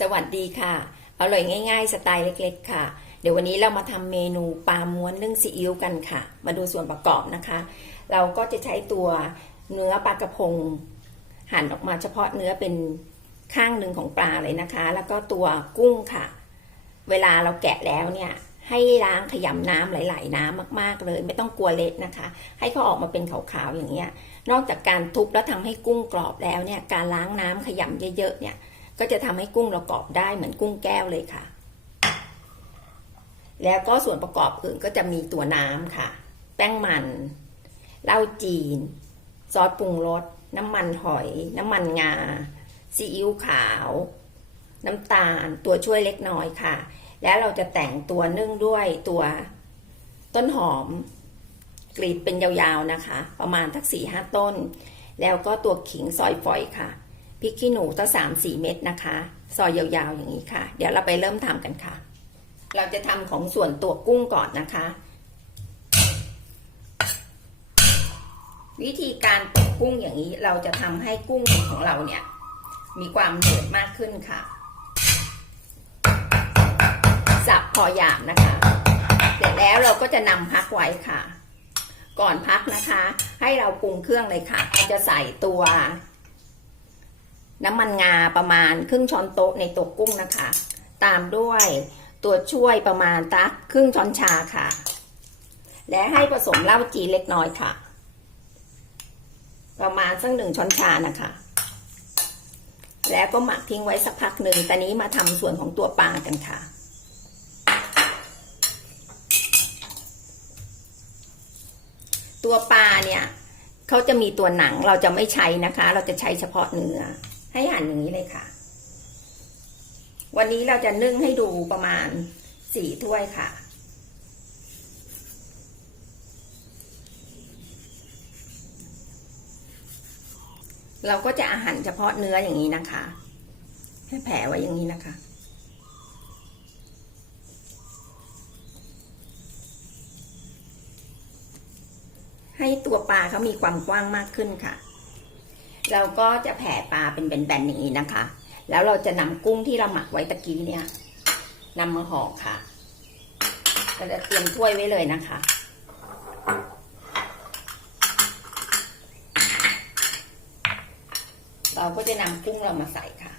สวัสดีค่ะ อร่อยง่าย ๆ สไตล์เล็ก ๆ ค่ะ เดี๋ยววันนี้เรามาทำเมนูปลาม้วนนึ่งซีอิ๊วกันค่ะ มาดูส่วนประกอบนะคะ เราก็จะใช้ตัวเนื้อปลากระพง หั่นออกมาเฉพาะเนื้อเป็นข้างหนึ่งของปลาเลยนะคะ แล้วก็ตัวกุ้งค่ะ เวลาเราแกะแล้วเนี่ย ให้ล้างขยำน้ำหลาย ๆ น้ำมาก ๆ เลย ไม่ต้องกลัวเละนะคะ ให้เขาออกมาเป็นขาวๆอย่างเงี้ย นอกจากการทุบแล้วทำให้กุ้งกรอบแล้วเนี่ย การล้างน้ำขยำเยอะ ๆ เนี่ย ก็จะทำให้กุ้งเรากรอบได้เหมือนกุ้งแก้วเลยค่ะ แล้วก็ส่วนประกอบอื่นก็จะมีตัวน้ำค่ะ แป้งมันเหล้าจีน ซอสปรุงรส น้ำมันหอย น้ำมันงา ซีอิ๊วขาว น้ำตาล ตัวช่วยเล็กน้อยค่ะ แล้วเราจะแต่งตัวนึ่งด้วยตัวต้นหอม กรีดเป็นยาวๆนะคะ ประมาณทักสี่ห้าต้น แล้วก็ตัวขิงซอยฝอยค่ะ พริกขี้หนูตั้งสามสี่เม็ดนะคะ ซอยยาวๆอย่างนี้ค่ะ เดี๋ยวเราไปเริ่มทำกันค่ะ เราจะทำของส่วนตัวกุ้งก่อนนะคะ วิธีการตกกุ้งอย่างนี้เราจะทำให้กุ้งของเราเนี่ย มีความเหนืดมากขึ้นค่ะสับพอหยาบนะคะ เสร็จแล้วเราก็จะนำพักไว้ค่ะ ก่อนพักนะคะ ให้เราปรุงเครื่องเลยค่ะเราจะใส่ตัว น้ำมันงาประมาณครึ่งช้อนโต๊ะในตัวกุ้งนะคะ ตามด้วยตัวช่วยประมาณตักครึ่งช้อนชาค่ะ และให้ผสมเหล้าจีนเล็กน้อยค่ะ ประมาณสักหนึ่งช้อนชานะคะ แล้วก็หมักทิ้งไว้สักพักหนึ่งตอนนี้มาทำส่วนของตัวปลากันค่ะตัวปลาเนี่ยเขาจะมีตัวหนังเราจะไม่ใช้นะคะ เราจะใช้เฉพาะเนื้อ ให้หั่นอย่างนี้เลยค่ะ วันนี้เราจะนึ่งให้ดูประมาณสี่ถ้วยค่ะ เราก็จะอาหารเฉพาะเนื้ออย่างนี้นะคะ ให้แผลไว้อย่างนี้นะคะให้ตัวปลาเขามีความกว้างมากขึ้นค่ะ เราก็จะแผ่ปลาเป็นแบนๆอย่างนี้นะคะ แล้วเราจะนำกุ้งที่เราหมักไว้ตะกี้เนี่ยนำมาห่อค่ะ เราจะเตรียมถ้วยไว้เลยนะคะ เราก็จะนำกุ้งเรามาใส่ค่ะ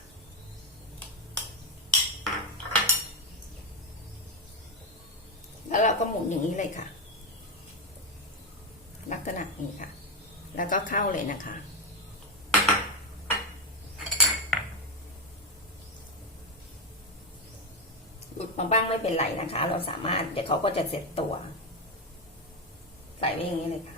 แล้วเราก็หมุนอย่างนี้เลยค่ะ ลักษณะนี้ค่ะ แล้วก็เข้าเลยนะคะ หลุดมาบ้างไม่เป็นไรนะคะ เราสามารถเดี๋ยวเขาก็จะเสร็จตัว ใส่ไว้อย่างนี้เลยค่ะ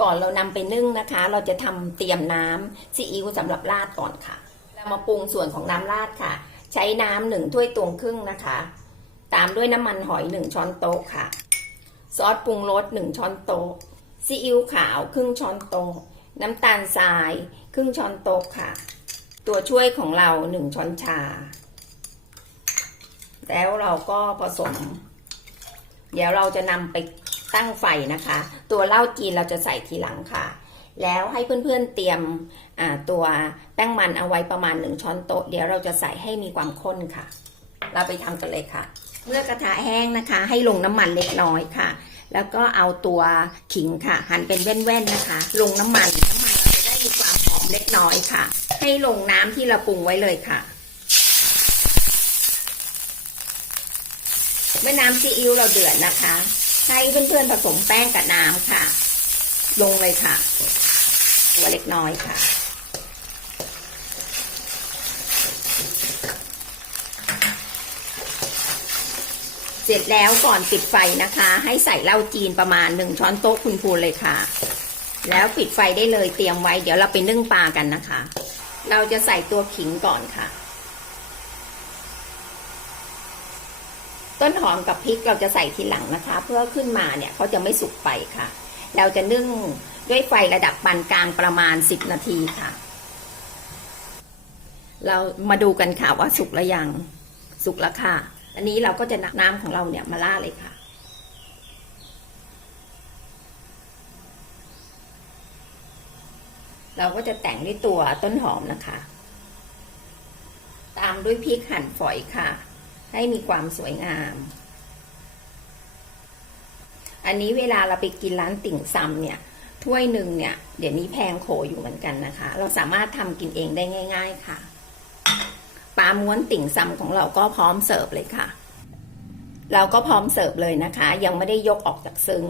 ก่อนเรานำไปนึ่งนะคะ เราจะทำเตรียมน้ำซีอิ๊วสำหรับราดก่อนค่ะเรามาปรุงส่วนของน้ำราดค่ะ ใช้น้ำหนึ่งถ้วยตวงครึ่งนะคะ ตามด้วยน้ำมันหอยหนึ่งช้อนโต๊ะค่ะ ซอสปรุงรสหนึ่งช้อนโต๊ะซีอิ๊วขาวครึ่งช้อนโต๊ะน้ำตาลทรายครึ่งช้อนโต๊ะค่ะ ตัวช่วยของเราหนึ่งช้อนชา แล้วเราก็ผสม เดี๋ยวเราจะนำไป ตั้งไฟนะคะ ตัวเหล้าจีนเราจะใส่ทีหลังค่ะ แล้วให้เพื่อนๆเตรียมตัวแป้งมันเอาไว้ประมาณหนึ่งช้อนโต๊ะ เดี๋ยวเราจะใส่ให้มีความข้นค่ะ เราไปทำกันเลยค่ะ เมื่อกระทะแห้งนะคะ ให้ลงน้ำมันเล็กน้อยค่ะ แล้วก็เอาตัวขิงค่ะ หั่นเป็นแว่นๆนะคะ ลงน้ำมันน้ำมันเราจะได้มีความหอมเล็กน้อยค่ะ ให้ลงน้ำที่เราปรุงไว้เลยค่ะเมื่อน้ำซีอิ๊วเราเดือดนะคะ ให้เพื่อนๆผสมแป้งกับน้ำค่ะ ลงเลยค่ะ ตัวเล็กน้อยค่ะ เสร็จแล้วก่อนปิดไฟนะคะ ให้ใส่เหล้าจีนประมาณหนึ่งช้อนโต๊ะคุณพูนเลยค่ะ แล้วปิดไฟได้เลยเตรียมไว้ เดี๋ยวเราไปนึ่งปลากันนะคะ เราจะใส่ตัวขิงก่อนค่ะ ต้นหอมกับพริกเราจะใส่ทีหลังนะคะ เพื่อขึ้นมาเนี่ยเขาจะไม่สุกไปค่ะ เราจะนึ่งด้วยไฟระดับปานกลางประมาณ 10 นาทีค่ะ เรามาดูกันค่ะว่าสุกแล้วยังสุกแล้วค่ะ อันนี้เราก็จะนำน้ำของเราเนี่ยมาล่าเลยค่ะเราก็จะแต่งด้วยตัวต้นหอมนะคะ ตามด้วยพริกหั่นฝอยค่ะ ให้มีความสวยงาม อันนี้เวลาเราไปกินร้านติ่งซำเนี่ย ถ้วยหนึ่งเนี่ย เดี๋ยวนี้แพงโขอยู่เหมือนกันนะคะ เราสามารถทำกินเองได้ง่าย ๆค่ะ ปลาม้วนติ่งซำของเราก็พร้อมเสิร์ฟเลยค่ะ เราก็พร้อมเสิร์ฟเลยนะคะ ยังไม่ได้ยกออกจากซึ้ง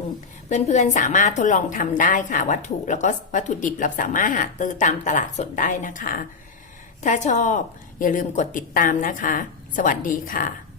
เพื่อนๆสามารถทดลองทำได้ค่ะ วัตถุแล้วก็วัตถุดิบเราสามารถหาซื้อตามตลาดสดได้นะคะ ถ้าชอบอย่าลืมกดติดตามนะคะ สวัสดีค่ะ